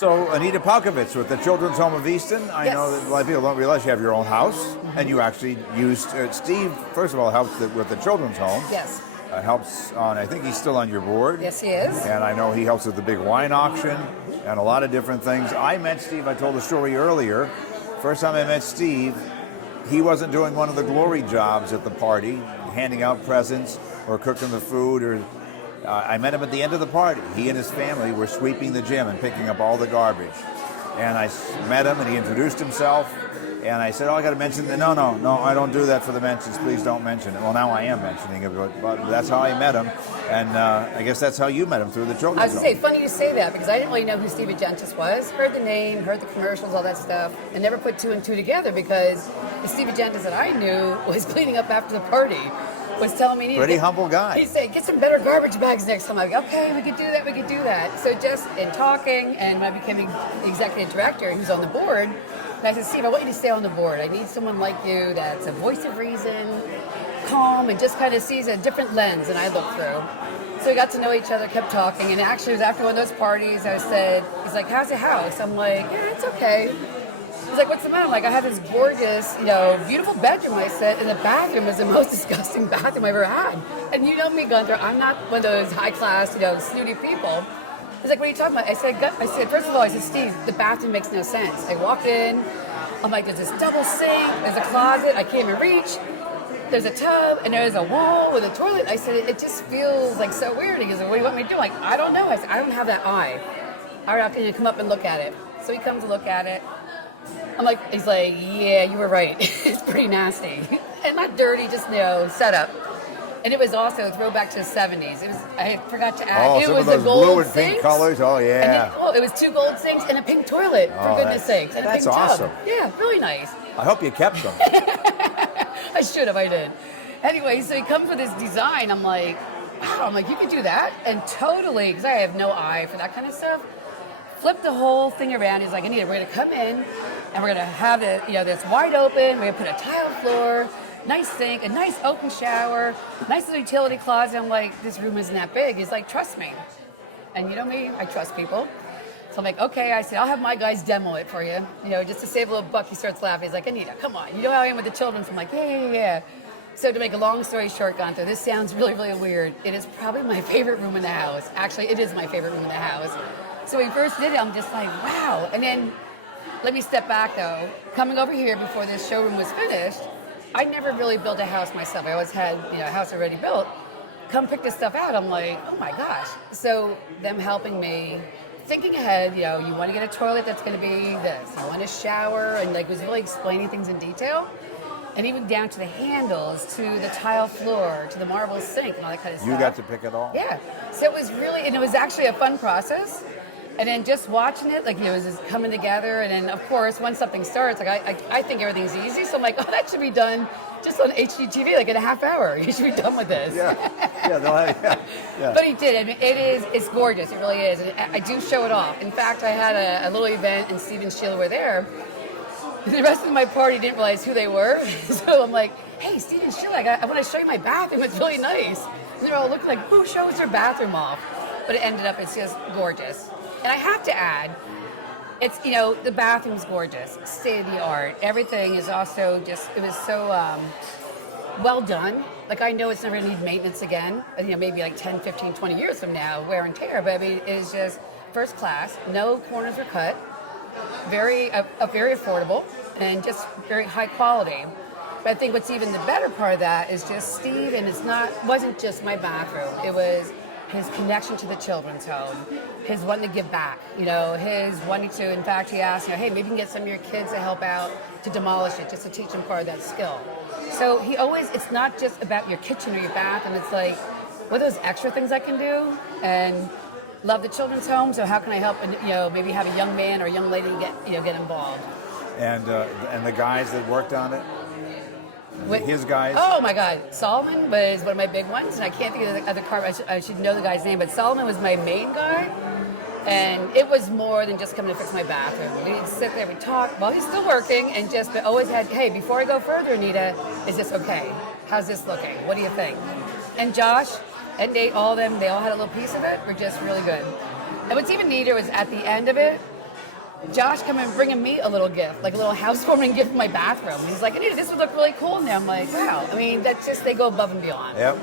So, Anita Paukovits with the Children's Home of Easton. I know that a lot of people don't realize you have your own house, and you actually used Steve. First of all, helps with the children's home. Yes. Helps on. I think he's still on your board. Yes, he is. And I know he helps with the big wine auction and a lot of different things. I met Steve. I told the story earlier. First time I met Steve, he wasn't doing one of the glory jobs at the party, handing out presents or cooking the food or. I met him at the end of the party. He and his family were sweeping the gym and picking up all the garbage. And I met him, and he introduced himself. And I said, "Oh, I got to mention that." No, I don't do that for the mentions. Please don't mention it. Well, now I am mentioning it, but that's how I met him. And I guess that's how you met him, through the children's I was going to home. say, funny you say that, because I didn't really know who Steve Agentis was. Heard the name, heard the commercials, all that stuff, and never put two and two together, because the Steve Agentis that I knew was cleaning up after the party. Was telling me, Pretty humble guy. He said, "Get some better garbage bags next time." I'm like, "Okay, we could do that. So just in talking, and when I became the executive director, he was on the board. And I said, "Steve, I want you to stay on the board. I need someone like you that's a voice of reason, calm, and just kind of sees a different lens than I look through." So we got to know each other, kept talking, and actually it was after one of those parties. I said, "He's like, how's the house?" I'm like, "Yeah, it's okay." He's like, "What's the matter?" I'm like, "I have this gorgeous, beautiful bedroom," I said, "and the bathroom is the most disgusting bathroom I've ever had." And you know me, Gunther, I'm not one of those high-class, snooty people. He's like, "What are you talking about?" I said, "First of all," I said, "Steve, the bathroom makes no sense." I walk in, I'm like, "There's this double sink, there's a closet I can't even reach, there's a tub, and there's a wall with a toilet." I said, "It just feels like so weird." He goes, "What do you want me to do?" I'm like, "I don't know." I said, "I don't have that eye. All right, can you come up and look at it?" So he comes to look at it. He's like, "Yeah, you were right." It's pretty nasty. And not dirty, just, set up. And it was also a throwback to the 70s. I forgot to add, it some was of those the gold blue and sinks. pink colors. Oh, yeah. It was 2 gold sinks and a pink toilet, for goodness sakes. And a that's pink tub. awesome. Yeah, really nice. I hope you kept them. I should have, I did. Anyway, so he comes with his design. I'm like, wow, you could do that? And totally, because I have no eye for that kind of stuff, flip the whole thing around. He's like, "Anita, we're going to come in, and we're going to have it, this wide open. We're going to put a tile floor, nice sink, a nice open shower, nice little utility closet." I'm like, "This room isn't that big." He's like, "Trust me." And you know me, I trust people. So I'm like, "Okay." I said, "I'll have my guys demo it for you, just to save a little buck." He starts laughing. He's like, "Anita, come on. You know how I am with the children." So I'm like, yeah. So to make a long story short, Gunther, this sounds really, really weird. It is probably my favorite room in the house. Actually, it is my favorite room in the house. So when he first did it, I'm just like, wow. And then, let me step back though. Coming over here before this showroom was finished, I never really built a house myself. I always had, a house already built. Come pick this stuff out, I'm like, oh my gosh. So them helping me, thinking ahead, you want to get a toilet that's going to be this. You want a shower, and was really explaining things in detail. And even down to the handles, to the tile floor, to the marble sink, and all that kind of stuff. You got to pick it all? Yeah. So it was really, and it was actually a fun process. And then just watching it, it was just coming together. And then, of course, once something starts, I think everything's easy. So I'm like, oh, that should be done just on HGTV, in a half hour. You should be done with this. Yeah. But he did. I mean, it's gorgeous. It really is. And I do show it off. In fact, I had a little event, and Steve and Sheila were there. The rest of my party didn't realize who they were. So I'm like, "Hey, Steve and Sheila, I want to show you my bathroom. It's really nice." And they're all looking like, who shows their bathroom off? But it ended up, it's just gorgeous. And I have to add, it's, the bathroom's gorgeous, state of the art. Everything is also it was so well done. I know it's never going to need maintenance again, maybe 10, 15, 20 years from now, wear and tear. But I mean, it is just first class. No corners were cut. Very affordable, and just very high quality. But I think what's even the better part of that is just Steve, and wasn't just my bathroom. It was his connection to the children's home, his wanting to give back, his wanting to, in fact, he asked, "Hey, maybe you can get some of your kids to help out to demolish it, just to teach them part of that skill." So it's not just about your kitchen or your bathroom, it's like, what are those extra things I can do? And love the children's home, so how can I help, maybe have a young man or a young lady get involved. And the guys that worked on it? His guys? Oh my God, Solomon was one of my big ones, and I can't think of the other car. I should know the guy's name, but Solomon was my main guy, and it was more than just coming to fix my bathroom. We'd sit there, we'd talk while he's still working, and but always had, "Hey, before I go further, Anita, is this okay? How's this looking? What do you think?" And Josh and Nate, all of them, they all had a little piece of it. Were just really good. And what's even neater was at the end of it, Josh coming and bringing me a little gift, like a little housewarming gift in my bathroom. He's like, Anita, this would look really cool in there. I'm like, wow. I mean, that's just, they go above and beyond. Yep.